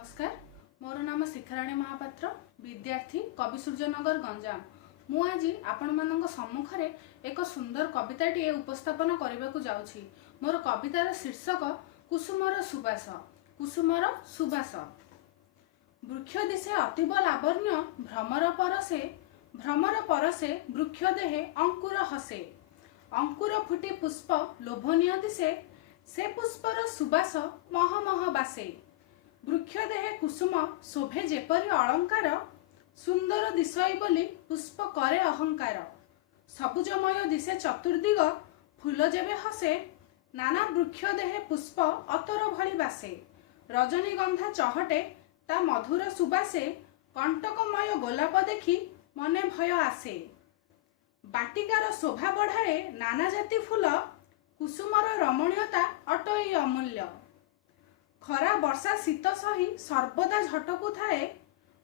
नमस्कार, मोर नाम शिखाराणी महापात्र, विद्यार्थी कवि सूर्यनगर गंजाम। मु आज आपण मानक सम्मुखरे एक सुंदर कविताटी उपस्थापन करने को जाउछि। मोर कवितार शीर्षक कुसुमर सुबास। कुसुमर सुबास। वृक्ष दिशे अतीब लावण्य भ्रमर परसे वृक्ष देहे अंकुर हसे। अंकुर फुटी पुष्प लोभनीय दिशे, से पुष्पर सुबास मह मह बासे। वृक्ष देहे कुसुम शोभे जेपरि अलंकार, सुंदर दिशई बोली पुष्प करे अहंकार। सबुजमय दिशे चतुर्दिग, फूल जेबे हसे, नाना वृक्ष देहे पुष्प अतर भली बासे। रजनीगंधा चहटे ता मधुर सुबासे, कंटकमय गोलाप देखी मने भय आसे। बाटिकार शोभा बढ़ाए नाना जाति फूल, कुसुमर रमणीयता अटई अमूल्य। खरा वर्षा शीत सही सर्वदा झटकु थाए,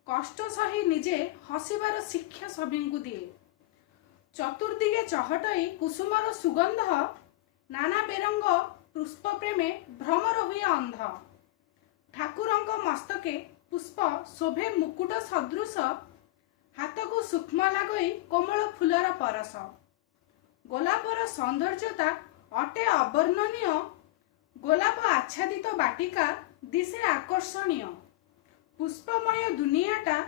कष्ट सही निजे हसिबार शिक्षा सभी दिए। चतुर्दिगे चहटई कुसुमर सुगंध, नाना बेरंग पुष्प प्रेमे भ्रमर हुए अंध। ठाकुरंक मस्तके पुष्प शोभे मुकुट सदृश, हाथकु सूक्ष्म लागई कोमल फूलर परस। गोलापर सौंदर्यता अटे अवर्णनीय, गोलाप आच्छादित बाटिका दिशे आकर्षणीय। पुष्पमय दुनियाटा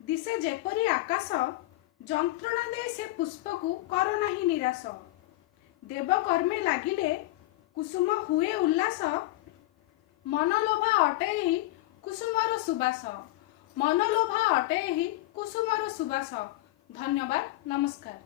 दिशे जेपरी आकाश, जंत्रणा दे से पुष्पकु कर नाही निराश। देवकर्मे लागिले कुसुम हुए उल्लास, मनलोभा अटे कुसुमर सुबास। मनलोभा अटे कुसुमर सुबास। धन्यवाद, नमस्कार।